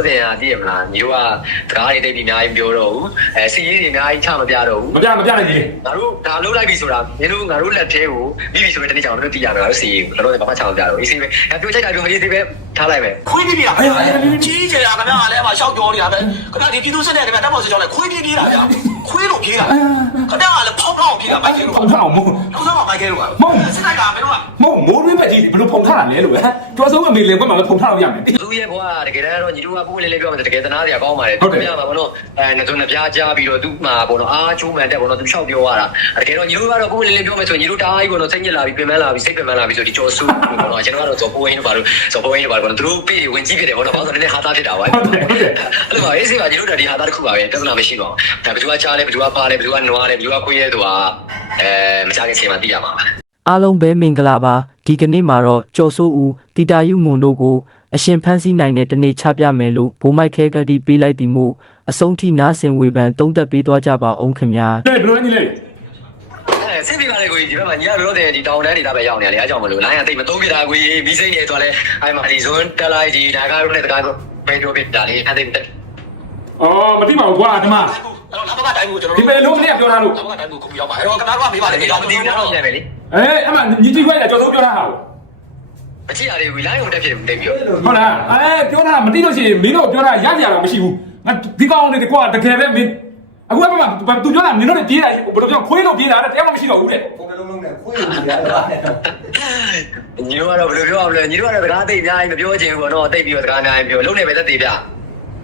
လောဆယ်ကသိရမလားညီတို့ကစကားတွေတိတ်ပြီးအများကြီးပြောတော့ဘူးအဲစီရေးတွေအများကြီးချမပြတော့ဘူးမပြမပြနိုင်ကြီးငါတို့ဒါလုံးလိုက်ပြီဆိုတာမင်းတို့ငါတို့လက်သေးကိုပြီးပြီဆိုရင်တနေ့ကြောင်တို့သိရမယ်ငါတို့စီရေးကိုလောလောဆယ်ဘာမှချမပြတော့ဘူးအေးစီပဲငါပြောချိုက်တာပြောမရေးသေးပဲထားလိုက်မယ်ခွေးပြေးပြေးတာကြီးကျယ်တာခင်ဗျာလည်းအမရှောက်ပြောနေတာပဲခင်ဗျာဒီပြည်သူစစ်တဲ့ခင်ဗျာတပ်မတော်စစ်ကြောင်းလည်းခွေးပြေးပြေးတာဗျာခွေးလို့ပြေးတာခင်ဗျာကလည်းဖောက်ဖောက်ပြေးတာမိုက်ခဲလို့ဖုံထားအောင်မဟုတ်လုံးစားမှာမိုက်ခဲလို့ပါစစ်တိုက်ကမင်းတို့ကမဟုတ်မိုးရင်းပဲကြီးဘယ်လိုဖုံထားတာလဲလို့ဟမ်ကျော်စိုးအမေလည်းဘက်မှာဖုံထားလို့ရမယ် သူရဲ့ဘွားတကယ်တမ်းတော့ညီတို့ကပုံလေးလေးပြောမှတကယ်သနာစရာကောင်းပါတယ်ဟုတ်တယ်ပြမှာဘောနော်အဲငါတို့နှပြားကြားပြီးတော့သူ့မှာဘောနော်အားချိုးမှန်တဲ့ဘောနော်သူလျှောက်ပြောရတာတကယ်တော့ညီတို့ကတော့ပုံလေးလေးပြောမှဆိုညီတို့တအားကြီးဘောနော်စိတ်ညစ်လာပြီးပြင်ပန်းလာပြီးစိတ်ပြင်ပန်းလာပြီးဆိုဒီကြော်ဆူဘောနော်ကျွန်တော်ကတော့ဇော်ပိုးရင်းတို့ဘာလို့ဇော်ပိုးရင်းတို့ဘာလို့သူတို့ပြေဝင်ကြည့်ဖြစ်တယ်ဘောနော်ဘာလို့လဲနည်းနည်းဟာသားဖြစ်တာပါအဲ့လိုပါအေးစေးပါညီတို့တို့ဒီဟာသားတစ်ခုပါပဲပြဿနာမရှိပါဘူးဒါဘယ်သူကကြားလဲဘယ်သူကပါလဲဘယ်သူကနွားလဲဘယ်သူကခွေးရဲဆိုတာအဲမကြခင်ချိန်မှာသိရမှာပါအားလုံးပဲမင်္ဂလာပါဒီကနေ့မှာတော့ကျော်စိုးဦးတီတာယုမွန်တို့ကို အရှင်ဖန်းစီနိုင်တဲ့တနေ့ချပြမယ်လို့ဘိုးမိုက်ခဲကတိပေးလိုက်သည်မို့အဆုံးထိနားဆင်ဝေဖန်တုံးသက်ပေးသွားကြပါအောင်ခင်ဗျာတဲ့ဘယ်လိုလဲညီလေးအဲစိတ်ပြပါလေကိုကြီးဒီဘက်မှာညီကတို့တဲ့ဒီတောင်တန်းဒေတာပဲရောက်နေတယ်အဲအကြောင်းမလို့လိုင်းကတိတ်မသုံးပြတာကိုကြီးပြီးစိတ်နေဆိုတော့လဲအဲမှာဒီဇွန်တက်လိုက်ဒီဒါကတော့နဲ့တကားပဲပြောပြတာလေအဲတိတ်တက်အော်မသိပါဘူးကွာဒီမှာအဲ့တော့လဘကတိုင်းကိုကျွန်တော်ဒီပဲလုံးကလေးကပြောထားလို့လဘကတိုင်းကိုခုရောက်ပါအဲ့တော့ခင်ဗျားတို့ကမေးပါလေဒီမေးတော့တော့မမသိသိဘူးဘူးတော့တော့နေမယ်လေအဲအဲ့မှာညီကြီးခွဲကကျော်စိုးပြောထားတာ အချစ်ရတယ်ကိုလိုင်းကိုတက်ဖြစ်တယ်ပြီးတော့ဟုတ်လားအဲပြောတာမသိလို့ရှိရင်မင်းတို့ပြောတာရကြရတော့မရှိဘူးငါဒီကောင်လေးကွာတကယ်ပဲမင်းအခုအမှသူပြောတာမင်းတို့ပြေးတာဘယ်လိုပြောခွေးလို့ပြေးတာတဲ့တရားမှမရှိတော့ဘူးတဲ့ပုံနှလုံးလုံးနဲ့ခွေးကိုရတာညီတို့ကတော့ဘယ်လိုပြောအောင်လဲညီတို့ကတော့စကားတိတ်အများကြီးမပြောချင်ဘူးပေါ့နော်တိတ်ပြီးတော့စကားအများကြီးပြောလုံးနေပဲတက်သေး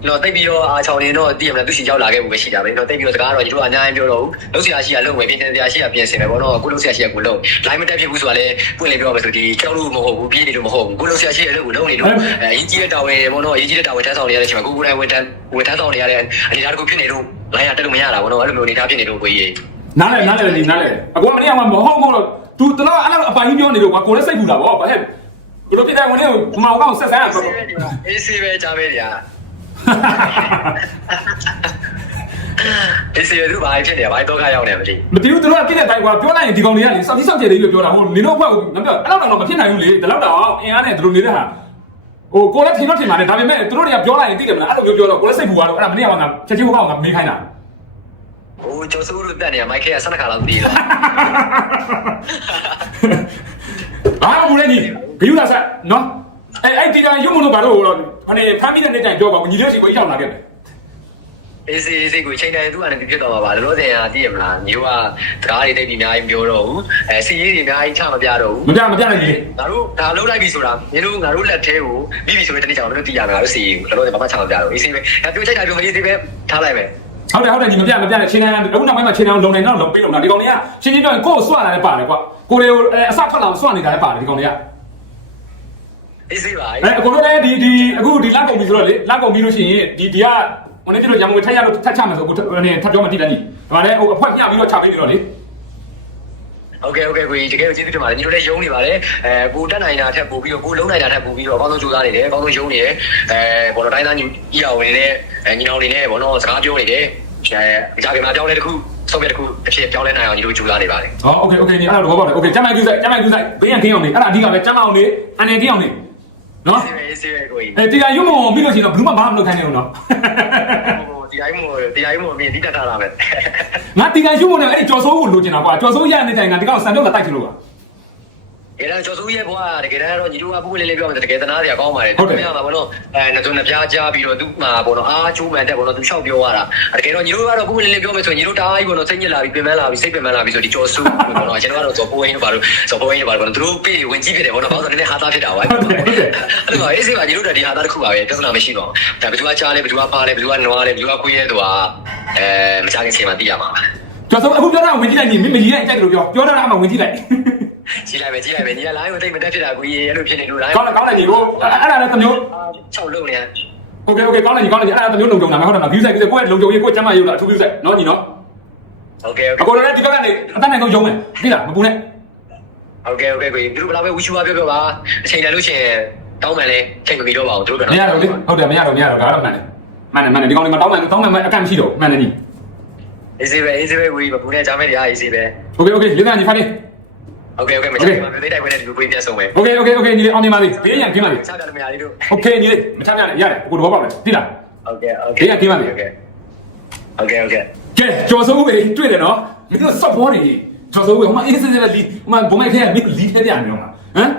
ပြတော့တိတ်ပြီးတော့အာချောင်းနေတော့တည်ရမလားသူရှင်ရောက်လာခဲ့မှုပဲရှိတာပဲတော့တိတ်ပြီးတော့စကားတော့ညီတို့ကအများကြီးပြောတော့ဘူးလုံးဆရာရှိကလုံးဝင်ပြင်ဆရာရှိကပြင်ဆင်တယ်ပေါ့နော်ကိုလုံးဆရာရှိကကိုလုံး line မတက်ဖြစ်ဘူးဆိုတာလဲပွင့်လေပြောပါဆိုဒီကြောက်လို့မဟုတ်ဘူးပြေးနေလို့မဟုတ်ဘူးကိုလုံးဆရာရှိရဲ့လို့ကိုလုံးနေလို့အဲအရင်ကြီးတဲ့တာဝန်ပေါ့နော်အရင်ကြီးတဲ့တာဝန်ထမ်းဆောင်နေရတဲ့အချိန်မှာကိုကိုယ်တိုင်ဝန်ထမ်းဝန်ထမ်းဆောင်နေရတဲ့အနေအထားတစ်ခုဖြစ်နေလို့ line ရတက်လို့မရတာပေါ့နော်အဲ့လိုမျိုးအနေအထားဖြစ်နေလို့ကိုကြီးနားလေနားလေဒီနားလေအကွာမနေ့ကမှမဟုတ်ဘူးတော့ तू တလားအဲ့လိုအပိုင်ကြီးပြောနေလို့ကွာကိုလည်းစိတ်ပူတာဗောဘာဟဲ့ဘယ်လိုဖြစ်တယ်ဝင်နေမအောင်ကောင်ဆက်ဆန်းတော့အေးဆေးပဲကြားပဲညာ အေးဆေးသူဘာဖြစ်နေဘာတော့ခါရောက်နေမသိမတူဘူးသူတို့ကပြည့်တဲ့တိုင်ကွာပြောလိုက်ရင်ဒီကောင်တွေကလေစောက်ကြီးစောက်ကျယ်လေးပြောတာဟိုနင်တို့ဘက်ကငါပြောအဲ့လောက်တော့မဖြစ်နိုင်ဘူးလေဒီလောက်တော့အင်အားနဲ့သူတို့နေတဲ့ဟာဟိုကိုလည်းထင်တော့ထင်ပါတယ်ဒါပေမဲ့သူတို့တွေကပြောလိုက်ရင်သိတယ်မလားအဲ့လိုမျိုးပြောတော့ကိုလည်းစိတ်ပူသွားတော့အဲ့ဒါမနေ့ကမှချက်ချင်းဟိုကောင်ကမေးခိုင်းတာဟိုကျော်စိုးတို့တက်နေမိုက်ခဲက12ခါလောက်တည်လားဘာမှမလဲညီဂယုလာဆက်နော် အဲ့အဲ့ဒီကရုံမလို့ဘာလို့ဟိုတော့ဟိုနေဖမ်းမိတဲ့နေ့တိုင်းပြောပါဦးညီလေးစီကိုရောက်လာခဲ့တယ်အေးဆေးအေးဆေးကိုချိန်တိုင်းသူကနေဖြစ်သွားမှာပါလောဆယ်ကသိရမလားညီတို့ကစကားတွေတိတ်ပြီးအများကြီးပြောတော့ဘူးအဲစီရေးတွေအများကြီးချမပြတော့ဘူးမပြမပြနိုင်ကြီးငါတို့ဒါလုံးလိုက်ပြီဆိုတာမင်းတို့ငါတို့လက်သေးကိုပြီးပြီဆိုရင်တနေ့ကြောင်တို့သိရမယ်ငါတို့စီရေးကိုလောဆယ်ဘာမှချမပြတော့အေးဆေးပဲအဲပြောချိုက်တာပြောမရေးသေးပဲထားလိုက်မယ်ဟုတ်တယ်ဟုတ်တယ်ညီမပြမပြနဲ့ချင်းတိုင်းအခုနောက်ပိုင်းမှာချင်းတိုင်းလုံနေတော့လုံပေးလုံတာဒီကောင်တွေကချင်းချင်းပြောရင်ကိုယ်ကိုစွန့်လာတယ်ပါတယ်ကွာကိုတွေကိုအစထွက်လာစွန့်နေတာလည်းပါတယ်ဒီကောင်တွေက အေးဆေးပါ အဲအကုန်လုံးလည်းဒီဒီအခုဒီလက်ကုန်ပြီဆိုတော့လေလက်ကုန်ပြီလို့ရှိရင်ဒီဒီကဟိုနေ့ကျတော့ရံမွေထက်ရလို့ထက်ချမယ်ဆိုအခုနေထပ်ပြောမှတိတယ်ညီဒါလည်းဟိုအဖွဲညပြီးတော့ချပေးပြီးတော့လေ โอเคโอเคကိုကြီးတကယ်ကျေးဇူးတင်ပါတယ်ညီတို့လည်းယုံနေပါတယ်အဲကိုတက်နိုင်တာထက်ပို့ပြီးတော့ကိုလုံးနိုင်တာထက်ပို့ပြီးတော့အကောင်းဆုံးကြိုးစားနေတယ်အကောင်းဆုံးယုံနေတယ်အဲဘောတော်တိုင်းသားညီကြီးတော်ဝင်နေတဲ့အဲညီတော်တွေနဲ့ဘောနော်စကားပြောနေတယ်အဲကြာကြမှာပြောင်းလဲတစ်ခုဆုံးဖြတ်တစ်ခုတစ်ဖြစ်ပြောင်းလဲနိုင်အောင်ညီတို့ကြိုးစားနေပါတယ် ဟောโอเคโอเคညီအဲ့ဒါတော့ဘောပါတယ်โอเคကျမ်းမိုက်ကူးဆိုင်ကျမ်းမိုက်ကူးဆိုင်ဘေးရန်ခင်းအောင်နေအဲ့ဒါအဓိကပဲကျမ်းမအောင်နေအနေခင်းအောင်နေ နော်ဆေးပဲဆေးပဲကိုကြီးအဲဒီကရုံမုံပြီးလို့ရှိရင်တော့ဘယ်သူမှဘာမှမလုပ်ခိုင်းနိုင်ဘူးနော်ဟိုဒီတိုင်းမို့ဒီတိုင်းမို့အမြင်တိတက်ထားတာပဲငါဒီကရုံမုံနဲ့အဲ့ဒီကြော်စိုးကိုလိုချင်တာကွာကြော်စိုးရတဲ့တိုင်ငါဒီကောင်စံတော့တိုက်ချင်လို့ ပါအဲဒါကျော်စိုးရဲ့ဘွားတကယ်တမ်းတော့ညီတို့ကပုံလေးလေးပြောမှတကယ်သနာစရာကောင်းပါတယ်ဟုတ်တယ်မှာဘောနော်အဲငါတို့နှပြားကြားပြီးတော့သူ့မှာဘောနော်အားချိုးမှန်တဲ့ဘောနော်သူလျှောက်ပြောရတာတကယ်တော့ညီတို့ကတော့ပုံလေးလေးပြောမယ်ဆိုရင်ညီတို့တအားကြီးဘောနော်စိတ်ညစ်လာပြီးပြင်ပန်းလာပြီးစိတ်ပြင်ပန်းလာပြီးဆိုဒီကျော်စိုးဘောနော်ကျွန်တော်ကတော့ဇော်ပိုးရင်းတို့ဘာလို့ဇော်ပိုးရင်းတို့ဘာလို့သူတို့ပြေးဝင်ကြည့်ဖြစ်တယ်ဘောနော်ဘာလို့လဲနည်းနည်းဟာသားဖြစ်တာပါအဲ့လိုအေးစေးပါညီတို့ဒီဟာသားတစ်ခုပါပဲပြဿနာမရှိပါဘူးဒါဘယ်သူကကြားလဲဘယ်သူကပါလဲဘယ်သူကနွားလဲဘယ်သူကခွေးရဲဆိုတာအဲမကြခင်ချိန်မှာသိရမှာပါကျော်စိုးအခုပြောတာဝင်ကြည့်လိုက်ညီမင်းမကြီးလိုက်ကြိုက်တယ်လို့ပြောပြောတာအမှဝင်ကြည့်လိုက် ကြည့်လိုက်ပဲကြည့်လိုက်ပဲညီကလိုင်းကိုတိတ်မတက်ဖြစ်တာကိုကြီးအဲ့လိုဖြစ်နေလို့လိုင်း ကောင်းတယ်ကောင်းတယ်ညီကိုအဲ့ဒါလည်းတစ်မျိုး 6လုံးနေရ โอเคโอเคကောင်းတယ်ညီကောင်းတယ်ညီအဲ့ဒါတစ်မျိုးလုံကြုံတာမဟုတ်တော့နော် view site ကိုကိုယ့်ရဲ့လုံကြုံရေးကိုယ့်ကျမ်းမာရေးလို့အထူး view site နော်ညီနော် โอเค အကုန်လုံးလည်းဒီဘက်ကနေအတန်းနိုင်ဆုံးယုံမယ်သိလားမပူနဲ့ โอเคโอเคကိုကြီးသူတို့ဘယ်လောက်ပဲဝီချူပါပြောပြောပါအချိန်တန်လို့ရှိရင်တောင်းမှန်လဲချိန်မမီတော့ပါဘူးသူတို့ မရတော့လေဟုတ်တယ်မရတော့မရတော့ဒါတော့မှန်တယ်မှန်တယ်မှန်တယ်ဒီကောင်တွေမှာတောင်းမှန်တောင်းမှန်အကန့်မရှိတော့မှန်တယ်ညီ အေးစေးပဲအေးစေးပဲကိုကြီးမပူနဲ့ကြားမဲ့တရားအေးစေးပဲ โอเคโอเคလေးသားညီဖိုင်လေး โ โอเคโอเคမချိုင်ပါဘူးတိတ်တိုက်ခွင့်နဲ့ဒီလိုပြေးပြန်ဆုံးမယ် โอเคโอเคโอเคညီလေးအောင်နေပါပြီဘေးရန်ခင်းပါပြီ ချားတယ်မရလေးတို့ โอเคညီလေးမချမ်းရနဲ့ရတယ်ကိုတော့ပေါ့မယ်တိလား โอเคโอเค ဘေးရန်ခင်းပါပြီ โอเคโอเคโอเค ကဲကျော်စိုးဦးပဲတွေ့တယ်နော်မင်းတို့စော့ဘောနေကျော်စိုးဦးဟိုမှာအေးစစ်စစ်ပဲလီဟိုမှာဘုံမိုက်ခဲမင်းလီထဲပြန်နေတော့မှာဟမ်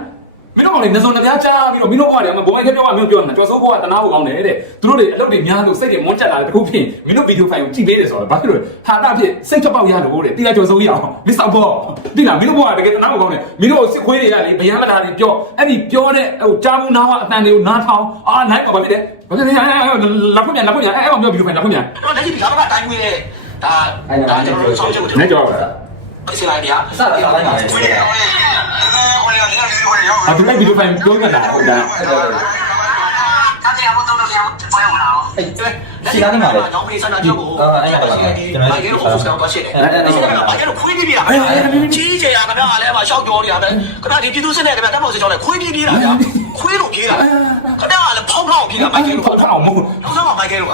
မင်းတို့ကောင်လေနေစုံတရားကြားပြီးတော့မင်းတို့ကောင်လေဘုံမိုက်ခဲပြောတာမင်းပြောနေတာကျော်စိုးကတနာဖို့ကောင်းတယ်တဲ့သူတို့တွေအလုပ်တွေများလို့စိတ်တွေမွန်းချက်လာတယ်တခုဖြစ်မင်းတို့ဗီဒီယိုဖိုင်ကိုကြည့်ပေးတယ်ဆိုတော့ဘာဖြစ်လို့ဟာတာဖြစ်စိတ်ချက်ပေါက်ရလို့တဲ့တိလာကျော်စိုးကြီးအောင်မင်းစောက်ဘောတိလာမင်းတို့ကောင်ကတကယ်တနာဖို့ကောင်းတယ်မင်းတို့စစ်ခွေးတွေကလေဗျမ်းမလာတွေပြောအဲ့ဒီပြောတဲ့ဟိုကြားဘူးနားဝအတန်တွေကိုနားထောင်အာနိုင်ပါဘာဖြစ်လဲဘာဖြစ်လဲလာဖွင့်ပြန်လာဖွင့်ပြန်အဲ့အဲ့ပြောဗီဒီယိုဖိုင်လာဖွင့်ပြန်တော့လက်ရှိဒီကားကတိုင်းဝင်တယ်ဒါဒါကျွန်တော်တို့ဆောင်းချက်ကိုနဲ့ကြောက်ပါ လား ပြလိုက်တရား စတာစတာလိုက်ပါလေ ဟိုရဟိုရဟိုရဟိုရ 啊，对，那比如说ပြောနေတာဟုတ်လား 他这样我走了，不要了。ညောင်မေးစနာကြောက်ကိုအဲ့ဒါရှိတယ်။ဘာကြီးလို့ဟုတ်ဆောင်သွားရှင်းတယ်။အဲ့ဒါဘာကြီးလို့ခွေးပြေးပြေးတာ။ကြီးကျယ်ရခင်ဗျာလည်းမရှောက်ကြောနေတာပဲ။ခင်ဗျာဒီပြည်သူစစ်နဲ့ခင်ဗျာတပ်မတော်စစ်ကြောင်းလည်း ခွေးပြေးပြေးတာဗျာ။ခွေးလို့ပြေးတာ။ခင်ဗျာလည်းဖောက်ဖောက်ပြေးတာမိုက်ကြီးလို့ဖုံထားအောင်မဟုတ်။တော့မှမိုက်ကြီးလို့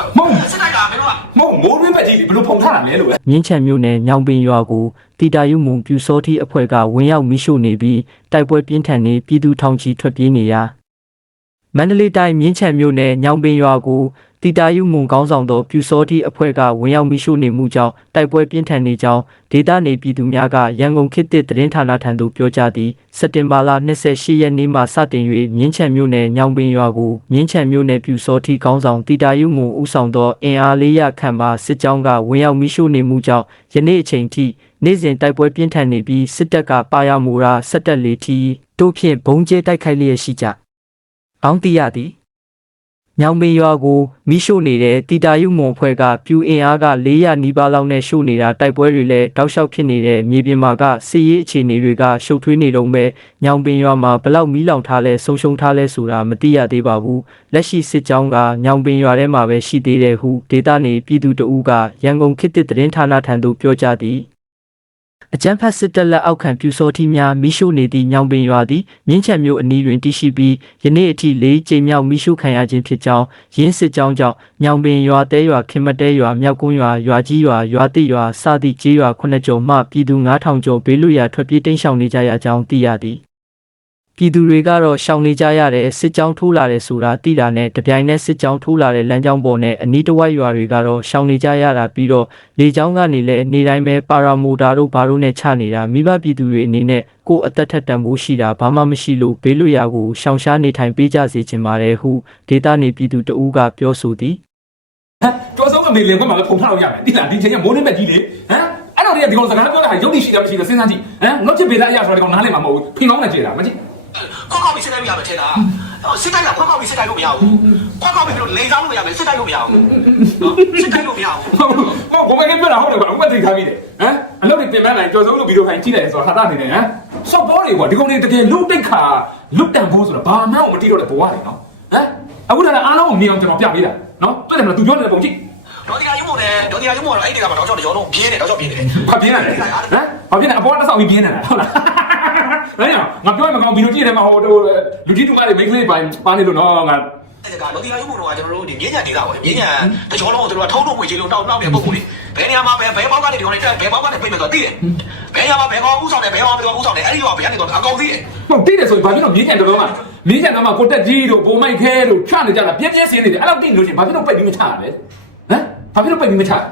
စစ်တိုက်ကမင်းတို့ကမဟုတ်မိုးရင်းပဲကြီးဘယ်လိုဖုံထားတာလဲလို့မြင်းချံမြို့နယ်ညောင်ပင်ရွာကိုတီတာယုမုံပြူစောတိအဖွဲ့ကဝင်ရောက်မိရှို့နေပြီးတိုက်ပွဲပြင်းထန်နေပြည်သူထောင်ချီထွက်ပြေးနေရာမန္တလေးတိုင်းမြင်းချံမြို့နယ်ညောင်ပင်ရွာကို တီတာယုမုံကောင်းဆောင်သောပြူစောတိအဖွဲ့ကဝင်ရောက်မိရှို့နေမှုကြောင့်တိုက်ပွဲပြင်းထန်နေကြောင်းဒေသနေပြည်သူများကရန်ကုန်ခေတ်သစ်သတင်းဌာနထံသို့ပြောကြားသည်စက်တင်ဘာလ28ရက်နေ့မှစတင်၍မြင်းချံမြို့နယ်ညောင်ပင်ရွာကိုမြင်းချံမြို့နယ်ပြူစောတိကောင်းဆောင်တီတာယုမုံဦးဆောင်သောအင်အားလေးရခန့်ပါစစ်ကြောင်းကဝင်ရောက်မိရှို့နေမှုကြောင့်ယနေ့အချိန်ထိနေ့စဉ်တိုက်ပွဲပြင်းထန်နေပြီးစစ်တပ်ကပါရမူရာစက်တက်လေးထီတို့ဖြင့်ဘုံကျဲတိုက်ခိုက်လျက်ရှိကြ။ကောင်းတီရသည် ညောင်ပင်ရွာကိုမိရှို့နေတဲ့တီတာယုမွန်ဖွဲ့ကပြူအင်အားက400နီးပါးလောက်နဲ့ရှို့နေတာတိုက်ပွဲတွေလည်းတောက်လျှောက်ဖြစ်နေတဲ့မြေပြင်မှာကစစ်ရေးအခြေအနေတွေကရှုပ်ထွေးနေတော့ပဲညောင်ပင်ရွာမှာဘလောက်မီးလောင်ထားလဲဆုံရှုံထားလဲဆိုတာမသိရသေးပါဘူးလက်ရှိစစ်ကြောင်းကညောင်ပင်ရွာထဲမှာပဲရှိသေးတယ်ဟုဒေသနေပြည်သူတအူးကရန်ကုန်ခေတ်သစ်သတင်းဌာနထံသို့ပြောကြားသည် အကြမ်းဖက်စစ်တပ်လက်အောက်ခံပြူစောတိများမိရှုနေသည့်ညောင်ပင်ရွာသည်မြင်းချံမြို့အနီးတွင်တည်ရှိပြီးယနေ့အထိ၄ကြိမ်မြောက်မိရှုခံရခြင်းဖြစ်ကြောင်းရင်းစစ်ကြောင်းကြောင့်ညောင်ပင်ရွာတဲရွာခင်မတဲရွာမြောက်ကုန်းရွာရွာကြီးရွာရွာတိရွာစသည့်ကျေးရွာခုနှစ်ကျော်မှပြည်သူ9000ကျော်ဘေးလွတ်ရာထွက်ပြေးတိမ်းရှောင်နေကြရကြောင်းသိရသည် ပြည်သူတွေကတော့ရှောင်နေကြရတဲ့စစ်ကြောင်းထိုးလာတယ်ဆိုတာသိတာနဲ့တပြိုင်နက်စစ်ကြောင်းထိုးလာတဲ့လမ်းကြောင်းပေါ်နဲ့အနီးတစ်ဝိုက်ရွာတွေကတော့ရှောင်နေကြရတာပြီးတော့လေကြောင်းကနေလည်းနေတိုင်းပဲပါရာမိုတာတို့ဘာတို့နဲ့ချနေတာမိဘပြည်သူတွေအနေနဲ့ကိုယ်အသက်ထက်တန်ဖိုးရှိတာဘာမှမရှိလို့ဘေးလွတ်ရာကိုရှောင်ရှားနေထိုင်ပေးကြစေချင်ပါတယ်ဟုဒေတာနေပြည်သူတဦးကပြောဆိုသည်ဟမ်ကျော်စုံကမေလင်ကမှလည်းဖုံထားလို့ရတယ်တိလားဒီချိန်ကမိုးရင်းပဲကြီးလေဟမ်အဲ့တော့ဒီကဒီကောင်စကားပြောတာရုပ်တည်ရှိတယ်မရှိတယ်စဉ်းစားကြည့်ဟမ်ငေါ့ချစ်ပေတာအရာဆိုတော့ဒီကောင်နားလည်မှာမဟုတ်ဘူးဖိနောင်းနဲ့ကြည့်တာမကြည့် ခွက်ကောက်ပြီးစစ်တိုင်းမရမယ်ထင်တာစစ်တိုင်းကခွက်ကောက်ပြီးစစ်တိုင်းလို့မရဘူးခွက်ကောက်ပြီးလို့လိန်စားလို့မရမယ်စစ်တိုင်းလို့မရဘူးစစ်တိုင်းလို့မရဘူးဟုတ်ဟုတ်ဘုံကနေပြောတာဟုတ်တယ်ကွာဥပဒေထားပြီးတယ်ဟမ်အလုပ်တွေပြင်ပန်းနိုင်ကျော်စုံလို့ဗီဒီယိုဖိုင်ကြည့်တယ်ဆိုတော့ဟာတာနေတယ်ဟမ်စော့ဘောတွေကွာဒီကောင်တွေတကယ်လုတ်တိတ်ခါလုတ်တန်ဖို့ဆိုတော့ဘာမှမတိတော့တဲ့ဘဝတွေနော်ဟမ်အခုတည်းကအားလုံးကိုမြင်အောင်ကျွန်တော်ပြပေးတာနော်တွေ့တယ်မလားသူပြောနေတဲ့ပုံကြည့်ဒေါ်ဒီယာရုံးမို့လဲဒေါ်ဒီယာရုံးမို့တော့အဲ့ဒီကမှတော့ကျွန်တော်တို့ပြင်းတယ်တော့ကျွန်တော်ပြင်းတယ်ဘာပြင်းလာလဲဟမ်ဘာပြင်းလဲအပေါ်တက်ဆောက်ပြီးပြင်းနေတာဟုတ်လား ဟဲ့ငါပြောရင်မကောင်းဗီဒီယိုကြည့်တယ်မှာဟိုလူကြီးတူမတွေမိန်းကလေးပိုင်းပါနေလို့နော်ငါအဲ့ဒါကဒေါ်ဒီယာရုံးမို့တော့ကျွန်တော်တို့ဒီမြင်းညံဒေတာပေါ့မြင်းညံတကြောလုံးကိုတို့ကထုံးထုံးဝင်ချေလို့တောက်တောက်တဲ့ပုံကိုလေဘယ်နေရာမှာဘယ်ဘယ်ဘောက်ကနေဒီကောင်လေးတက်ဘယ်ဘောက်ကနေပြိတ်မယ်ဆိုတော့သိတယ်ဘယ်နေရာမှာဘယ်ကောင်ဥဆောင်တယ်ဘယ်ကောင်ဘယ်ကောင်ဥဆောင်တယ်အဲ့ဒီကောင်ဘယ်ကနေတော့အကောင်သိတယ်ဟုတ်တိတယ်ဆိုရင်ဘာဖြစ်လို့မြင်းကြံတော်တော်မှာမြင်းကြံတော်မှာကိုတက်ကြီးတို့ဘုံမိုက်ခဲတို့ချနေကြတာပြင်းပြင်းစင်းနေတယ်အဲ့လောက်တိလို့ရှိရင်ဘာဖြစ်လို့ပိတ်ပြီးမချရလဲဟမ်ဘာဖြစ်လို့ပိတ်ပြီးမချဟမ်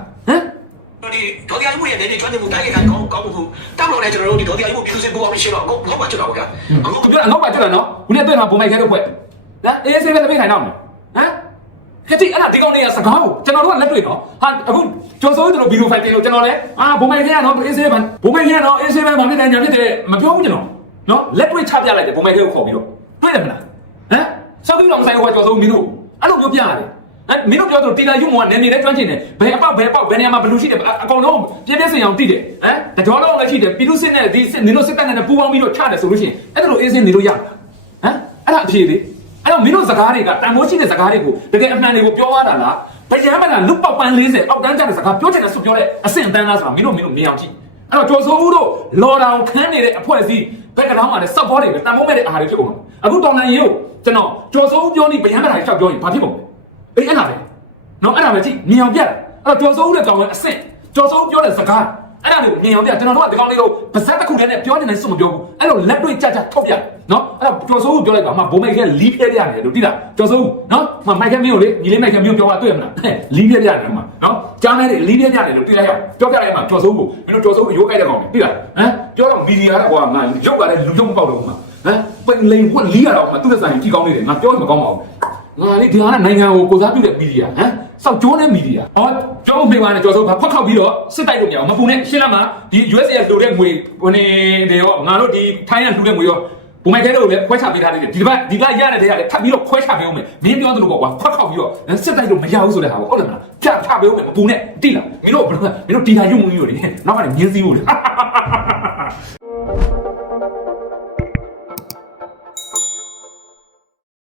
ဒီဒေါ်တရားမှုရဲ့နေနေကျွမ်းနေမှုတိုင်းရတာကောင်းကောင်းမှုတောက်လို့လည်းကျွန်တော်တို့ဒီဒေါ်တရားမှုပြုစုဖို့အောင်ရှိတော့အခုဘောက်ပါကျွတ်တော့ဗျာအခုကျွတ်တော့ပါကျွတ်တော့နော်ဦးနဲ့တွေ့မှာပုံမိုက်ခဲတော့ဖွဲ့နော်အေးဆေးပဲတပိတ်ထိုင်တော့နော်ဟမ်ခတိအဲ့ဒါဒီကောင်တွေကစကားကိုကျွန်တော်တို့ကလက်တွေ့နော်ဟာအခုကျော်စိုးတို့ဗီဒီယိုဖိုင်ပြင်လို့ကျွန်တော်လည်းအာဘုံမိုင်ခဲရနော်အေးဆေးပဲဘုံမိုင်ခဲရနော်အေးဆေးပဲမဖြစ်တယ်ညာဖြစ်တယ်မပြောဘူးကျွန်တော်နော်လက်တွေ့ချပြလိုက်တယ်ဘုံမိုင်ခဲကိုခေါ်ပြီးတော့တွေ့တယ်မလားဟမ်စောက်ပြီးတော့မဆိုင်ဟိုကကျော်စိုးမင်းတို့အဲ့လိုမျိုးပြရတယ် အဲမင်းတို့ပြောတော့တီလာယူမောကနယ်နေတဲ့ကျွမ်းကျင်တယ်ဘယ်အပေါက်ဘယ်အပေါက်ဘယ်နေရာမှာဘလူးရှိတယ်အကောင်လုံးပြည့်ပြည့်စင်အောင်တိတယ်ဟမ်တကြောလုံးလည်းရှိတယ်ပြည်သူစစ်နဲ့ဒီစစ်နင်တို့စစ်တပ်နဲ့ပူးပေါင်းပြီးတော့ချတယ်ဆိုလို့ရှိရင်အဲ့ဒါလိုအေးစင်းနေလို့ရဟမ်အဲ့ဒါအဖြေလေအဲ့တော့မင်းတို့စကားတွေကတန်မိုးရှိတဲ့စကားတွေကိုတကယ်အမှန်တွေကိုပြောရတာလားဗျာမလားလုတ်ပေါက်ပန်း40အောက်တန်းကျတဲ့စကားပြောချင်တယ်ဆိုပြောတဲ့အဆင့်အတန်းလားဆိုတာမင်းတို့မင်းတို့မြင်အောင်ကြည့်အဲ့တော့ကျော်စိုးဦးတို့လော်ဒေါင်ခန်းနေတဲ့အဖွဲ့အစည်းဘက်ကတောင်းမှာလည်းစောက်ဘောတွေပဲတန်မိုးမဲ့တဲ့အာဟာတွေဖြစ်ကုန်တယ်အခုတော်လန်ရေးကိုကျွန်တော်ကျော်စိုးဦးပြောနေဗျာမလားရှောက်ပြောရင်ဘာဖြစ်ကုန်လဲ အေးအဲ့ဒါပဲနော်အဲ့ဒါပဲကြည့်မြင်အောင်ပြတယ်အဲ့တော့ကျော်စိုးဦးတဲ့ကောင်ကအဆင့်ကျော်စိုးဦးပြောတဲ့စကားအဲ့ဒါကိုမြင်အောင်ပြကျွန်တော်တို့ကဒီကောင်လေးကိုပါဇက်တစ်ခုတည်းနဲ့ပြောနေတယ်စွမပြောဘူးအဲ့လိုလက်တွေ့ကြကြထုတ်ပြနော်အဲ့ဒါကျော်စိုးကိုပြောလိုက်ပါအမဘိုးမိုက်ကလီးပြဲပြရတယ်လို့တိလားကျော်စိုးနော်မမိုက်ကမင်းကိုလေညီလေးမိုက်ကမင်းကိုပြောပါတွေ့ရမလားလီးပြဲပြရတယ်မှာနော်ကြားမဲလီးပြဲပြရတယ်လို့တိလိုက်ရပြောပြလိုက်မှာကျော်စိုးကိုမင်းတို့ကျော်စိုးကိုရိုးကြိုက်တဲ့ကောင်တိလားဟမ်ပြောတော့မီဒီယာကကွာငါရုပ်ကလည်းလူလုံးမပေါက်တော့ဘူးမှာဟမ်ပင်လိန်ဝက်လီးရတော့မှသူ့သက်ဆိုင်ကြီးကောင်းနေတယ်ငါပြောရင်မကောင်းပါဘူး ငါလေဒီဟာကနိုင်ငံကိုကိုစားပြုတဲ့မီဒီယာဟမ်စောက်ကျိုးတဲ့မီဒီယာဟောကျောင်းမေးပါနဲ့ကျော်စိုးကဖွက်ခောက်ပြီးတော့စစ်တိုက်လို့မရအောင်မပူနဲ့ရှင်းလားမဒီ USA လိုတဲ့ငွေဟိုနေတွေရောငါတို့ဒီထိုင်းရလူတဲ့ငွေရောဘုံမိုက်ခဲတို့လည်းခွဲချပေးထားသေးတယ်ဒီဘက်ဒီဘက်ရတဲ့တဲ့ရတယ်ထပ်ပြီးတော့ခွဲချပေးအောင်မယ်မင်းပြောသလိုပေါ့ကွာဖွက်ခောက်ပြီးတော့စစ်တိုက်လို့မရဘူးဆိုတဲ့ဟာပေါ့ဟုတ်တယ်မလားကြာချပေးအောင်မယ်မပူနဲ့တိလားမင်းတို့ဘယ်လိုမင်းတို့တီတာရုံမှုမျိုးတွေနောက်ကနေမြင်းစည်းဖို့လေ